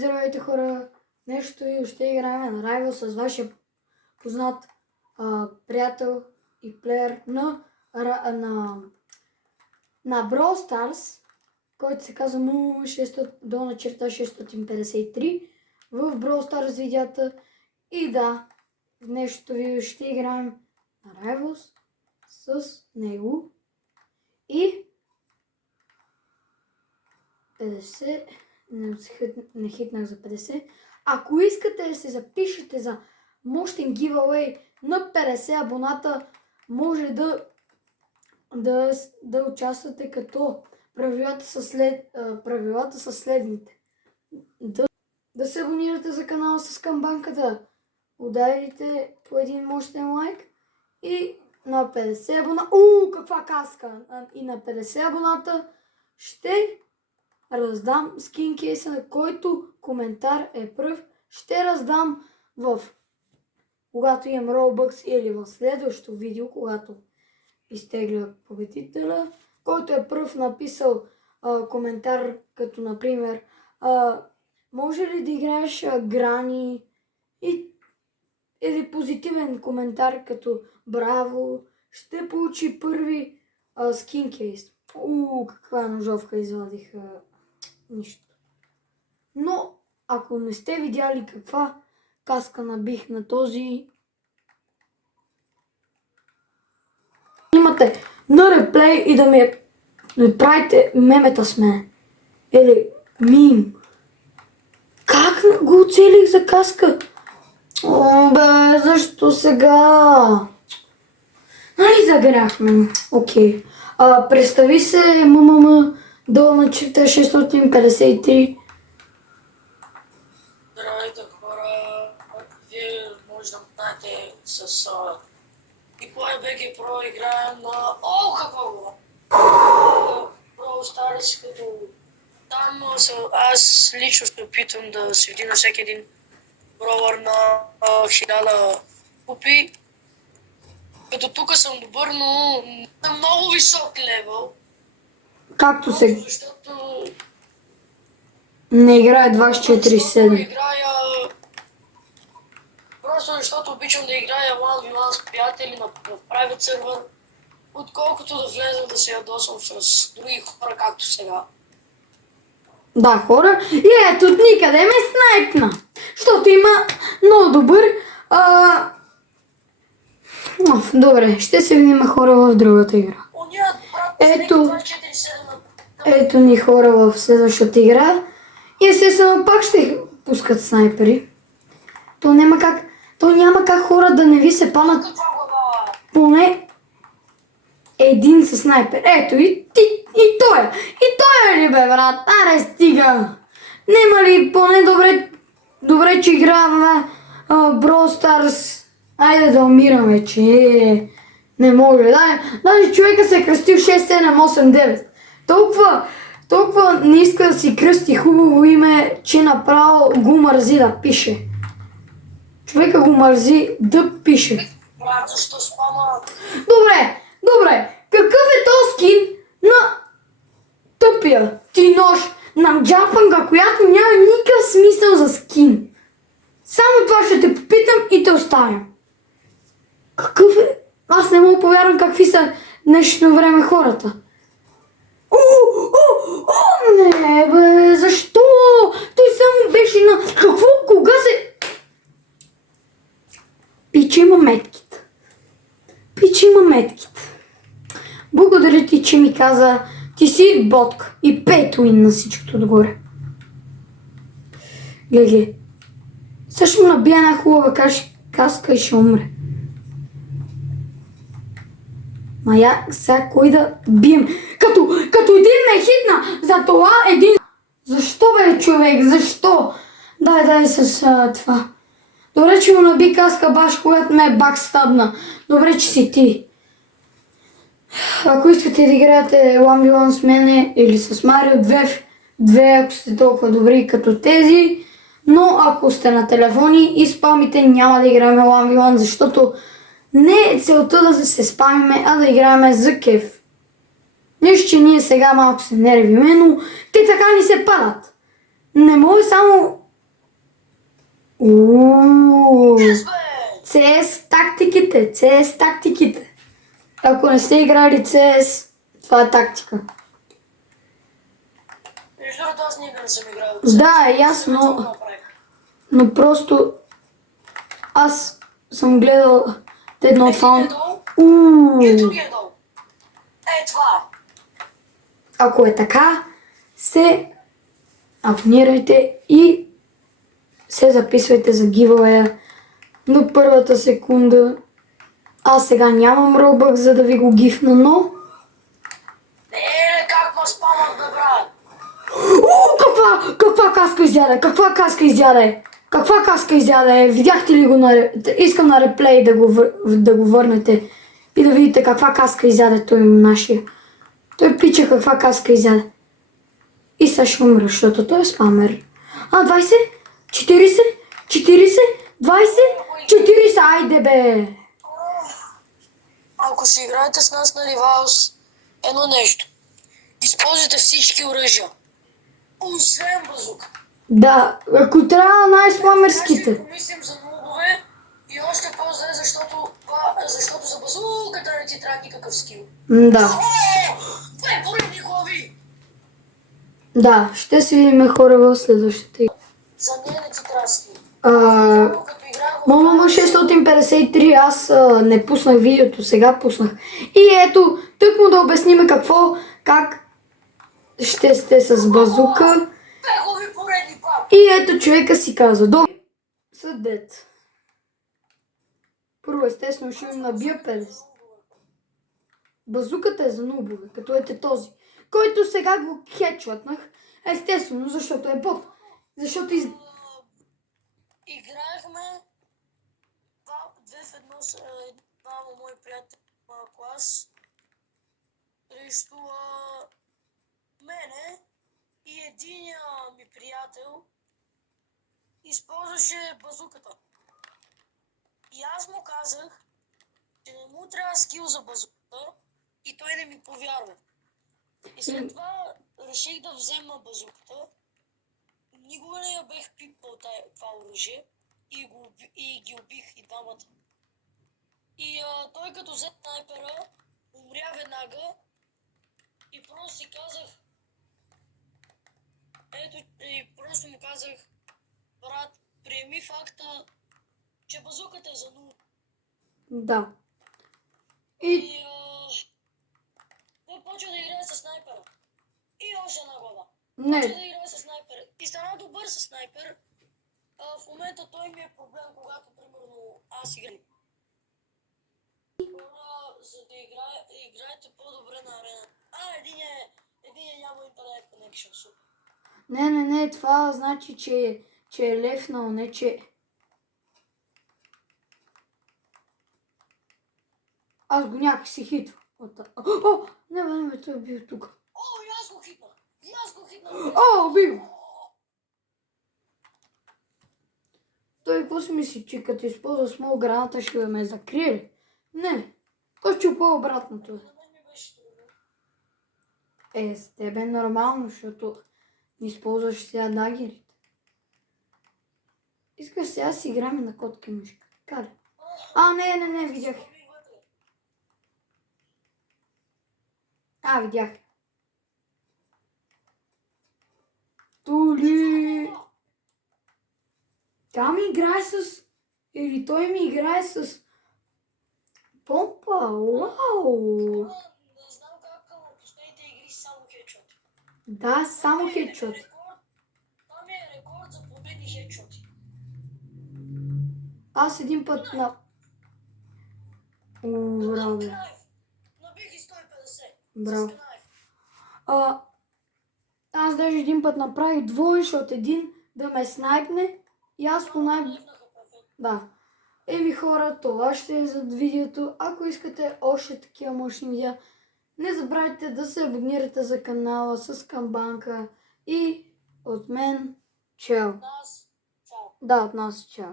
Здравейте хора! Нещо и още играем на Rival с вашия познат приятел и плеер на Brawl Stars, който се казва Mu600-653 в Brawl Stars видеята. И да, в днешното видео ще играем на Rivals с него и 50. Не хитнах за 50. Ако искате да се запишете за мощен giveaway на 50 абоната, може да участвате, като правилата са следните. Да се абонирате за канала с камбанката, ударите по един мощен лайк и на 50 абоната... каква каска! И на 50 абоната ще раздам скин кейса, на който коментар е пръв. Ще раздам когато имам Robux или в следващото видео, когато изтегля победителя, който е пръв написал коментар, като например може ли да играеш Грани, или позитивен коментар като браво, ще получи първи скин кейс. Каква ножовка извадих. Нищо. Но ако не сте видяли каква каска набих на този, имате на реплей и да ми правите мемета с мен. Или мим. Как го оцелих за каска? Защо сега? Нали загряхме? Окей. Представи се МММ долна черта 653. Здравейте хора, вие може да знаете с Николай БГ Про играем на... какво го? Brawl Stars, като там аз лично се опитвам да се види на всеки един бровър на 1000 купи. Като тук съм добър, но на много висок левел. Както се... Защото... не играе 24/7. Просто защото обичам да играя 1v1 с приятели на private сервер, отколкото да влезам да се ядосвам с други хора, както сега. Да, хора. И ето от никъде ме снайпна. Защото има много добър... добре, ще се видим хора в другата игра. Ето ни хора в следващата игра. И естествено пак ще пускат снайпери. То няма как хора да не ви се панат поне един със снайпер. Ето и той е. И той е ли бе, брат? Аре стига. Нема ли поне добре, че играем на Brawl Stars. Айде да умирам вече. Не може. Даже човека се е кръстил 6, 7, 8, 9. Толкова не иска да си кръсти хубаво име, че направо го мързи да пише. Човека го мързи да пише. Брат, защо спама? Добре. Какъв е този скин на тъпия ти нож на джапанга, която няма никакъв смисъл за скин? Само това ще те попитам и те оставям. Какъв е? Аз не мога повярвам какви са днешно време хората. Не бе, защо? Той само беше на... Кога се... Пича има меткит. Благодаря ти, че ми каза, ти си ботка и пейтуин на всичкото отгоре. Гледай. Също му набия една хубава каска и ще умре. Сега кой да бием? Като един ме хитна, за това един... Защо бе, човек? Защо? Дай с това. Добре, че му наби каска баш, когато ме е бакстабна. Добре, че си ти. Ако искате да играете 1v1 с мене или с Марио 2, ако сте толкова добри като тези, но ако сте на телефони и спамите, няма да играем 1v1, защото не е целта да се спамиме, а да играем за кеф. Нищо, че ние сега малко се нервиме, но те така ни се падат. Не може само Ууу. Yes, бе! CS тактиките, CS тактиките. Ако не сте играли CS, това е тактика. Между другото, аз никога не съм играл. Да, е ясно, но просто аз съм гледал едно фаун. И другия долу. Е, това е. Ако е така, се абонирайте и се записвайте за giveaway до първата секунда. Аз сега нямам Robux, за да ви го гифна, но... Как ма спамат, бе, брат? Каква каска изяде? Каква каска изяде? Каква каска изяде? Видяхте ли го на... Искам на реплей да го върнете и да видите каква каска изяде той нашия. Той пича каква каска изяде. И сега ще умра, защото той е спамер. 20, 40, 40, 20, 40, айде бе! Ако си играете с нас на Rivals, едно нещо. Използвайте всички оръжия. Освен базука. Да, ако трябва най-спамерските. Ще помислим за нубове и още по-зле, защото за базуката не ти трябва никакъв скил. Да. Две поредни глави! Да, ще си видим хора в следващата игра. За нея не ти трябва скил. Момо 653, аз не пуснах видеото, сега пуснах. И ето, тък му да обясним как ще сте с базука. И ето човека си каза, добре, съдет. Първо естествено ще им набия 50. Базуката е за нубове, като ете този, който сега го хедшотнах. Естествено, защото е бот. Защото играехме две в едно с двама мои приятели в клас срещу мене и единия ми приятел използваше базуката. И аз му казах, че не му трябва скил за базуката и той не ми повярва. И след това реших да взема базуката. Никога не я бех пипал това оръжие и ги убих и двамата. И той като взе снайпера, умря веднага и просто си казах, просто му казах, брат, приеми факта, че базуката е за нула. Да. И той почва да играе с снайпера. И още една глава. Не. Почва да играе с снайпер. И стана добър с снайпер. В момента той ми е проблем, когато, примерно, аз играя. За да играете по-добре на арена. Един няма интернет connection, супер. Не, това значи, че е лефнал, не че... Аз го някак си хитва. Не, той е бил тук. И аз го хитнах. Бил. Той какво си мисли, че като използва смол граната ще ме закрие? Не. Той чупа обратното. На мен ми беше трудно. С тебе е нормално, защото не използваш сега дагерите. Искаш сега си играме на котка и мишка. Каде? Не, видях. Видях. Тули! Тя ми играе с... Или той ми играе с... Помпа, вау! Не знам как в последните игри само хедшоти. Да, само хедшоти. Това ми е рекорд за победни хедшоти. Аз един път на... Браво. Набих и 150. Браво. Аз даже един път направих двоен, защото един да ме снайпне и аз по Да. Хора, това ще е за видеото. Ако искате още такива мощни видеа, не забравяйте да се абонирате за канала с камбанка и от мен чао. Чао. Да, от нас чао.